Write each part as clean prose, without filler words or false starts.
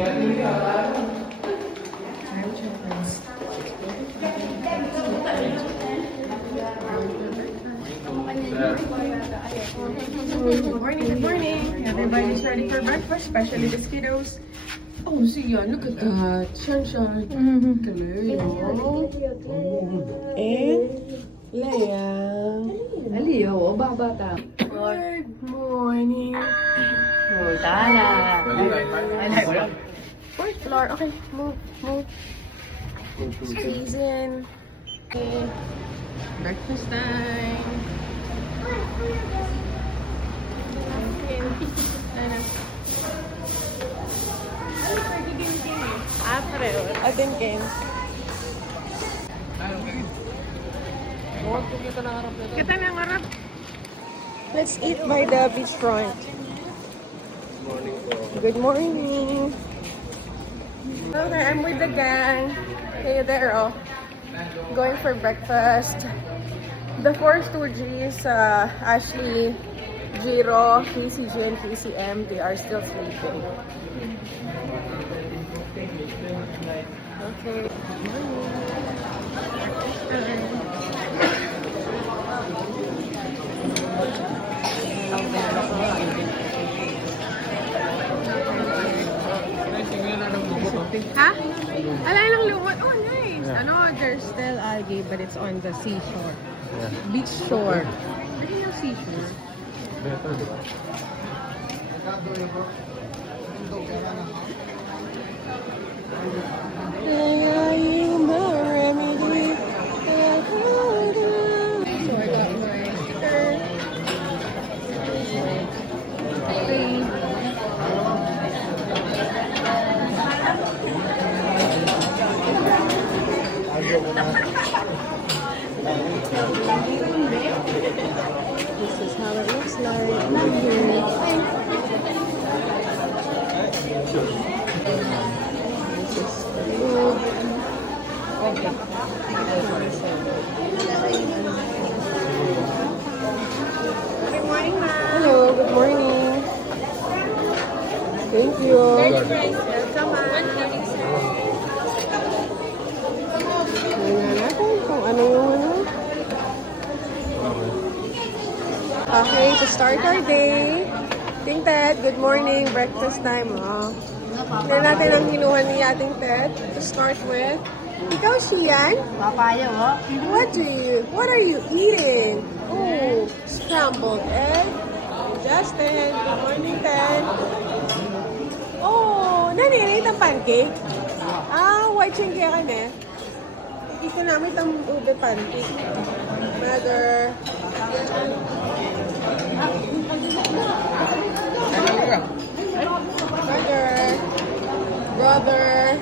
Good morning, good morning. Everybody's ready for breakfast, especially the kiddos. Oh, see ya, look at that. Sunshine. Hello. And Leia. Aliyo, bata. Good morning. Tala. Fourth floor. Okay, move. Squeeze in. Okay. Breakfast time. Atin Ken. Kita na ngarap. Let's eat by the beachfront. Good morning. Okay, I'm with the gang. Hey there, oh. Going for breakfast. The four Stooges, Ashley, Jiro, KCJ, and KCM, they are still sleeping. Okay. Ha? Ala lang lumot. Oh, nice. Yeah. Ano, there's still algae, but it's on the seashore. Yeah. Beach shore. Ano yung seashore? Better, di ba? So I got my sticker. This is how it looks like. Not here. This is food. Okay. Good morning, ma'am. Hello, good morning. Thank you. Welcome, ma'am. Tingnan natin kung ano yung ano. Okay, to start our day. Ting Ted, good morning. Breakfast time, oh. Tingnan natin ang hinuha ni Ating Ted. To start with. Ikaw, Shian? Papaya, oh. What are you eating? Oh, scrambled egg. Justin, good morning, Ted. Oh, naninit ang pancake? Ah, white chingke ka na. Ito namin ang ube pancake. Mother. Brother,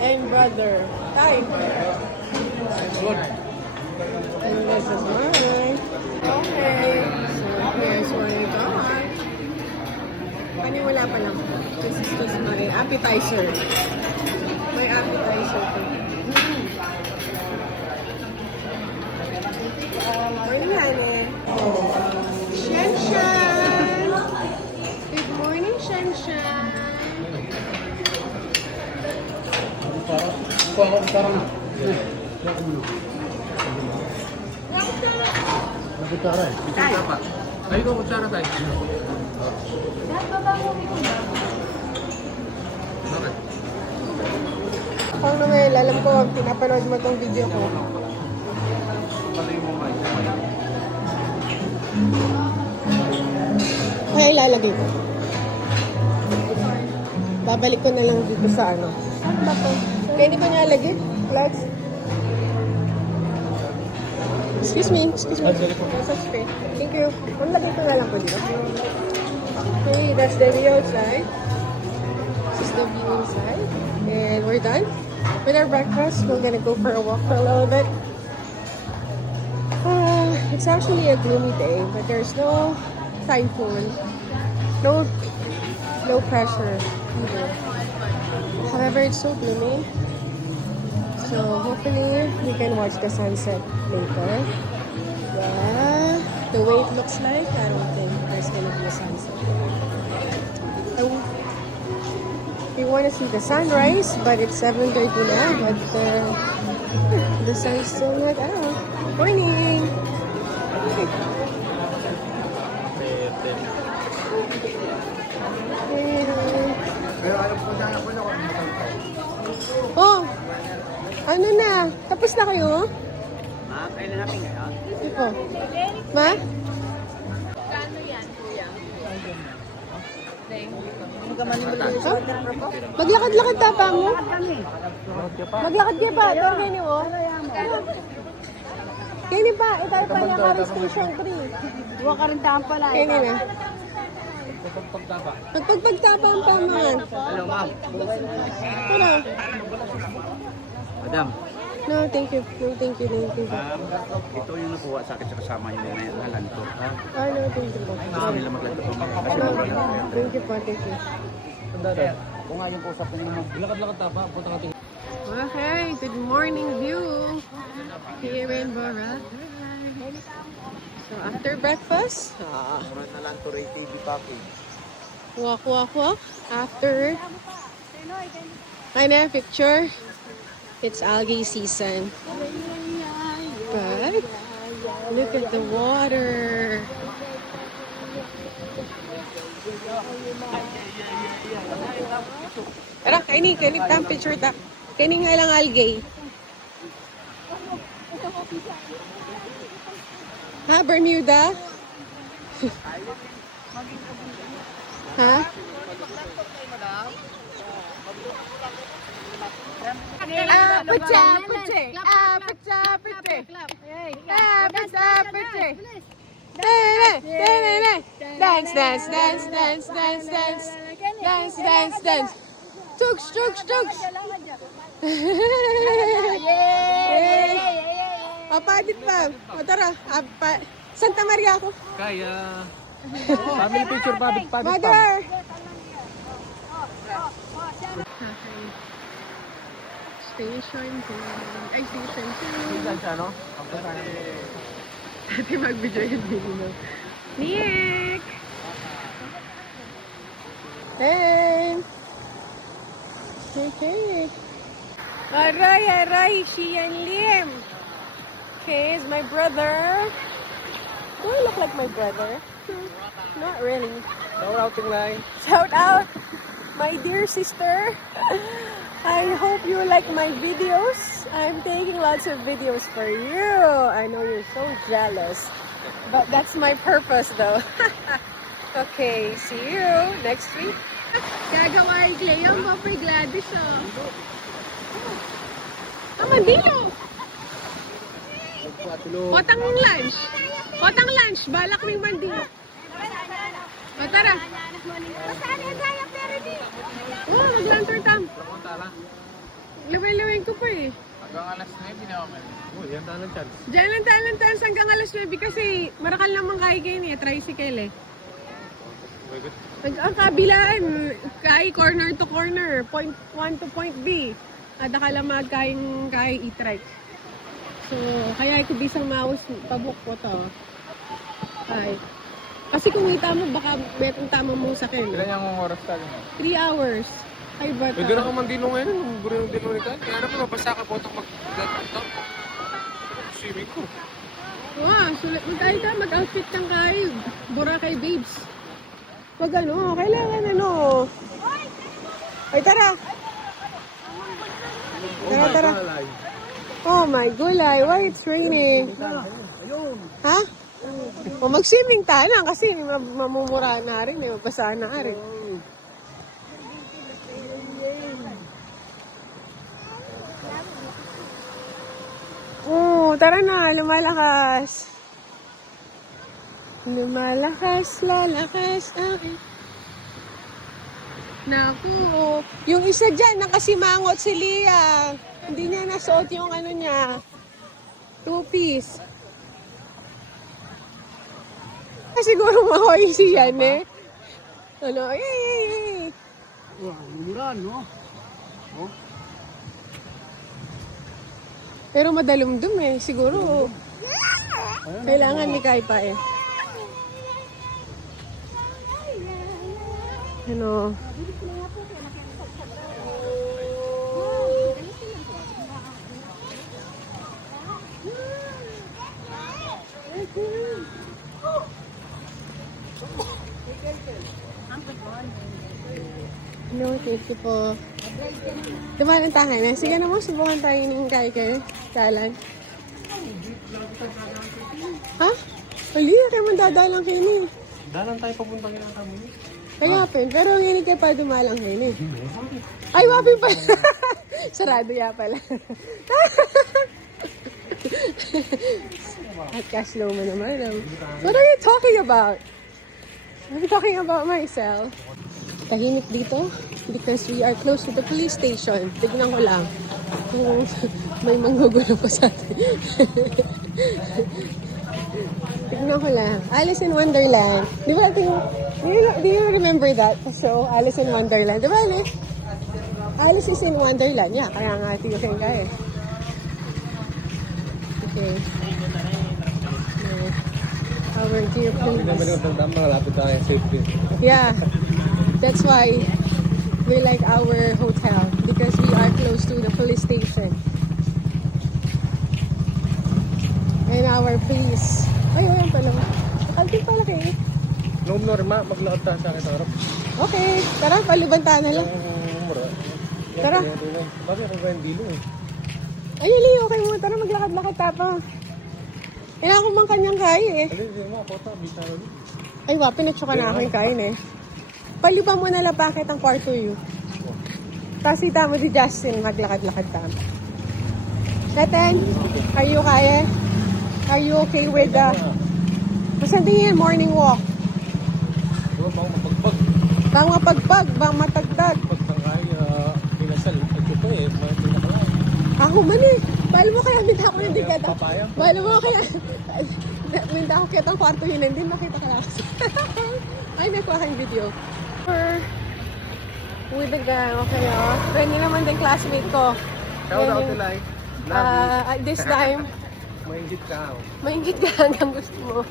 and brother. Time. And this is mine. Okay. So here's what I got. Paniwala pa lang. This is just my appetizer. My appetizer. Morning, Hane. Shanshan! Good morning, Shanshan! Ayo ko kutsara tayo. Pang Noel, alam ko, pinapanood mo tong video ko. Kaya ilalagay ko. Babalik ko na lang dito sa ano. Ano ba to? Kaya hindi ko nilalagay. Flags. Excuse me. Nasa screen. Thank you. Kung lagay ko na lang po dito. Okay, that's the view outside. This is the view inside. And we're done with our breakfast. We're gonna go for a walk for a little bit. It's actually a gloomy day, but there's no typhoon. No pressure either. However, it's so gloomy. So hopefully we can watch the sunset later. Yeah, the way it looks like, I don't think there's gonna be a sunset. Oh, We want to see the sunrise, but it's 7:30 now. But the sun's still not out. Morning. Oh, ano na? Tapos na kayo? Ma, kailan natin ngayon? Ito. Ma? Hindi ka manimula sa ating propo? Maglakad-lakad tapa mo? Kami. Maglakad kayo pa. Ito, ganyan mo. Kini pa, itayo pa niya ka station 3. Huwag ka rin tahan pala. Kini na. Magpagpagtapa ang pamangan. Hello, ma'am. Tara. Madam, No, thank you. No, thank you. Thank you. ito yung nakuha sa akin sa kasama niyo na nalanto. Ah, no, thank you po. Kami lang maglanto po. Kasi No, mura lang. thank you po. Thank you. Kung nga yung usap niyo naman. Lakad-lakad tapa, punta ka tingin. Okay, good morning view here in Boracay. So after breakfast, Mura na lang to rate TV package. walk. After, kind picture. It's algae season. But look at the water. Tara, kaini tam picture ta. Kaini nga lang algae. Ha, Bermuda? Ha? Dance. Tugs. Papadit pa. O tara, Santa Maria ako. Kaya. Family picture, pabit. Mother! Station 2. Ay, station 2. Saan siya, no? Ate, mag-video yun dito. Nick! Hey! Okay. Aray, Xian Lim. Okay, is my brother. Do I look like my brother? Not really. No routing line. Shout out, my dear sister. I hope you like my videos. I'm taking lots of videos for you. I know you're so jealous. But that's my purpose though. Okay, see you next week. Gagawa ay Cleo, Mapay Gladys oh. Mandilo! Potang lunch. Balak ng mandilo. O tara. Oh, mag-lantern tam. Lawin ko pa eh. Hanggang alas 9, binawaman. Oh, yan talang chance. Diyan lang tayo hanggang alas 9 kasi marakal naman kayo kayo niya, tricycle eh. Ang kabilaan, kay corner to corner, point 1 to point B. Ada ka lang magkaing kay e-trike. So, kaya ko bisang maus pabuk po to. Ay. Kasi kung kita mo, baka betong tama mo sa akin. Ilan yung oras tayo? 3 hours. Ay, ba Pwede na ka mandino ngayon. Buro yung dino ni Kyle. Kaya naman, mabasa ka po itong mag-laptop. Swimming ko. Wow, sulit mo tayo ka, mag-outfit kang kayo. Boracay babes. Wag ano, kailangan ano. Ay, tara. Tara. Oh my gulay, why it's raining? Ha? O mag-swimming tayo lang kasi mamumura na rin, mabasa na rin. Oh, tara na, lumalakas. Lalakas. Naku, yung isa dyan, nakasimangot si Lia. Hindi niya nasuot yung ano niya. 2-piece. Siguro mahoy siya, eh. Ano, ay. Mura, no? Pero madalumdum eh. Siguro, kailangan ni Kai pa eh. Ano? No, thank you po. Dumalang tayo na. Sige na mo, subukan tayo ng kayo. Kalan. Ha? Ali, kayo man dadalang kayo ni. Dalan tayo papuntang ina kami. Kaya pero ang init kayo pa dumalang kayo ni. Ay, wapin pa. Sarado ya pala. At cash low mo naman. What are you talking about? I'm talking about myself. Tahimik dito because we are close to the police station. Tignan ko lang kung may manggugulo pa sa atin. Tignan ko lang. Alice in Wonderland. Di ba? Do you remember that? So, Alice in Wonderland. Di ba, Alice? Alice is in Wonderland. Yeah, kaya nga tingin ka eh. Okay. Our dear police. Malapit tayo safety. Yeah. That's why we like our hotel because we are close to the police station. And our police. Ay, ayan pala. Nakalpin pala kayo. Noong norma, maglakad tayo sa akin sa harap. Okay, tara, palibanta na lang. Mura. Tara. Bakit ako ba yung dilo eh? Ay, Ali, okay mo. Tara, maglakad-lakad tapa. Ina ako mang kanyang kain eh. Alin, mo, kota, bisa rin. Ay, wapin at saka na ako yung kain eh. Palipan mo na lang bakit ang kwarto yun. Kasi tama di Justin, maglakad-lakad tama. Teten, are you kaya? Are you okay with the... Masan din yan, morning walk? Diba, bang mapagpag. Bang mapagpag, bang matagdag. Pagtangay, pinasal. Ito pa eh, may pinakalaan. Ako man eh. Balo mo kaya minta ko hindi kita. Papaya. Balo mo kaya... Minta ko kita ang kwarto yun, hindi makita ka lang. Ay, nakuha kang video. With the gang, okay oh. Friend niya naman din classmate ko. Shout out to Yan yung- like. At this time, Maingit ka. maingit ka hanggang gusto mo.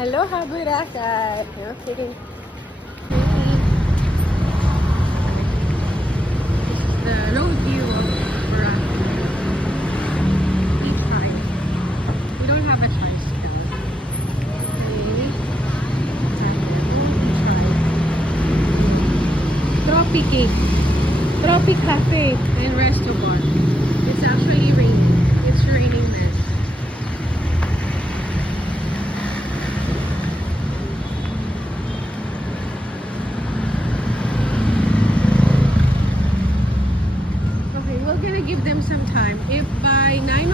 Aloha, Boracay. Okay. The road view of Boracay. Beach time. We don't have a choice. Tropic Cafe and Resto Bar. It's actually raining. It's raining there. Okay, we're gonna give them some time. If by 9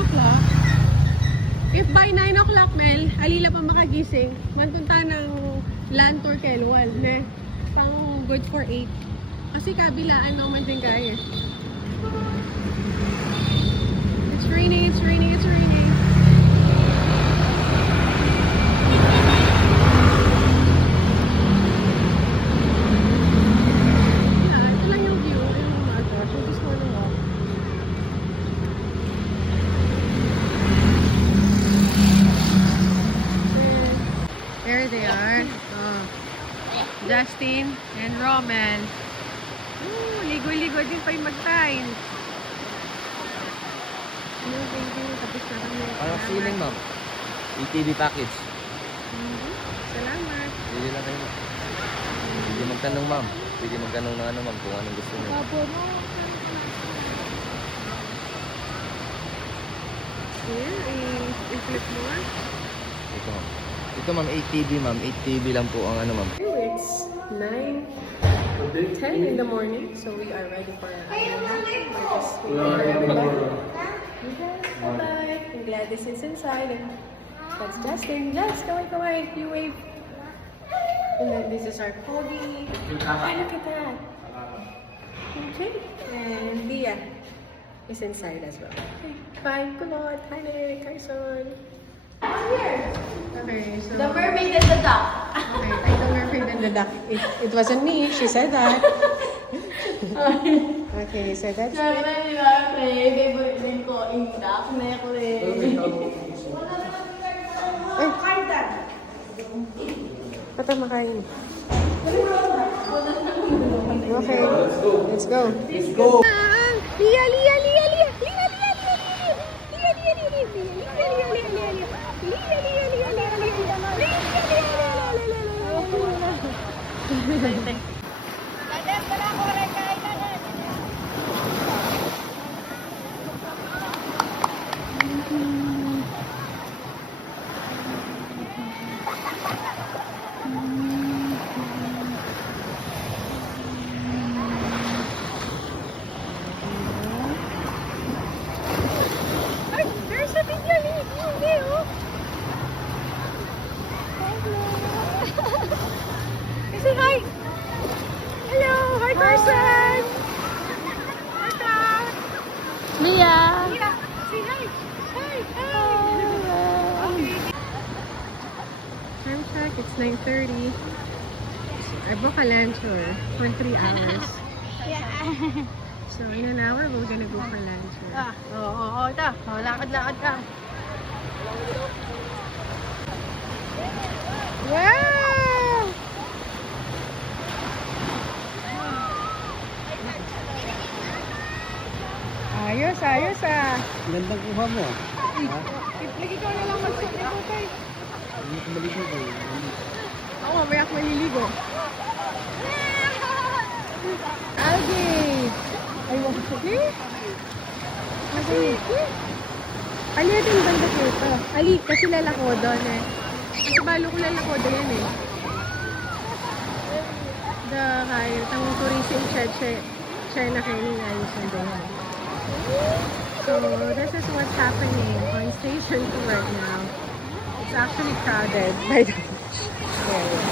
o'clock, Mel, alila pa makagising, manpunta ng land tour Kelwal, ne? Pang good for 8. Kasi kabilaan naman din kaya. It's raining, it's raining, it's raining. Yeah, ito lang yung view. Oh my gosh, I just wanna walk. There they are. Oh. Justin and Roman. Ligoy-ligoy din pa yung mag-time. Thank you. Tapos na kami. Parang feeling, ma'am. ETV package. Salamat. Pwede lang kayo. Pwede magtanong, ma'am. Pwede magtanong ng ano, ma'am, kung anong gusto niyo. Babo mo. Ayan, i-flip mo ah. Ito, ma'am. Ito, ma'am, 8TV, ma'am. 8TV lang po ang ano, ma'am. It's 9:10 in the morning, so we are ready for our bye. I'm glad this is inside. And that's Justin. Yes, go away. You wave. And then this is our Cody. Ay, look at that. Okay. And Dia is inside as well. Okay. Bye. Kulot. Hi, Nick. Hi, son. Okay, so... The mermaid and the duck. Okay, like the mermaid and the duck. It wasn't me. She said that. Okay, so that's Sabi it. na nila, favorite din ko, yung duck na ako rin. Pata makain. Okay, let's go. Let's go. Lia, Lia, Lia, Lia. Lia, Lia, Lia, Lia. Lia, Lia, Lia, Lia. Lia, Lia, Lia, Lia, Lia. Lia, Lia, Lia, Lia, Lia. Lia, Lia, Lia, Lia, Lia. Susan! Mia! Time check, it's 9:30. I book a lunch for 3 hours. So in an hour, we're gonna go for lunch. Oo, ito. Lakad-lakad ka. Wow! Ayos, ayos ah. Gandang kuha mo. Lagi ko na lang magsuot kay. Hindi ko maligo ko. Ako, mamaya ako maliligo. Algae! Ay, wag ko. Algae. Ali din banda dito. Ali, kasi lalako doon eh. Kasi balo ko lalako doon yan eh. Kaya tang tourism China kainin ayos na doon. So, this is what's happening on Station 2 right now. It's actually crowded by the beach area.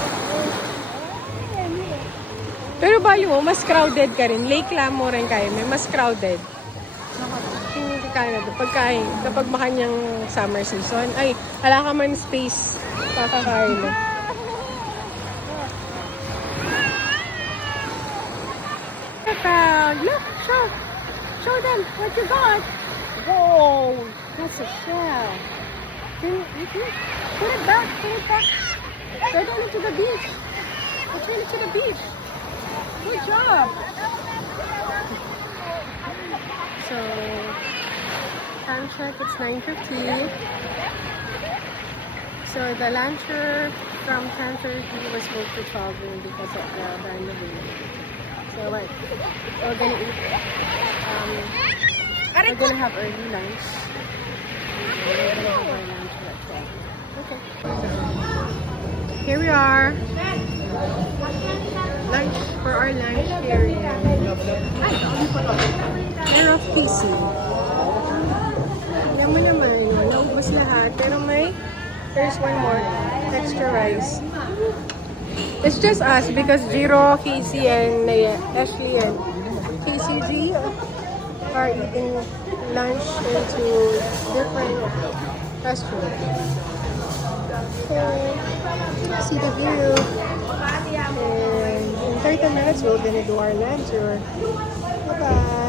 Pero balo mo, mas crowded ka rin. Lake Lamo rin kayo, may mas crowded. Hindi Canada. Pagkain, kapag makanyang summer season, ay, wala ka man space kakakain mo. Look, show them what you got. Whoa, that's a shell. You can put it back. Right on into the beach. Return it to the beach. Good job. So, time check, it's 9:50. So the luncher from 10:30 was moved to 12 because of the renovation. So what? We're gonna eat. We're gonna have early lunch. We're gonna have our lunch at 12. Okay. Here we are. Lunch for our lunch here in Air of PC. Alam mo naman, naubos lahat. Pero there's one more extra rice. It's just us because Jiro, Casey, and Ashley and KCG are eating lunch into different restaurants. So, see the view. And in 30 minutes, we're gonna do our lunch. Bye-bye.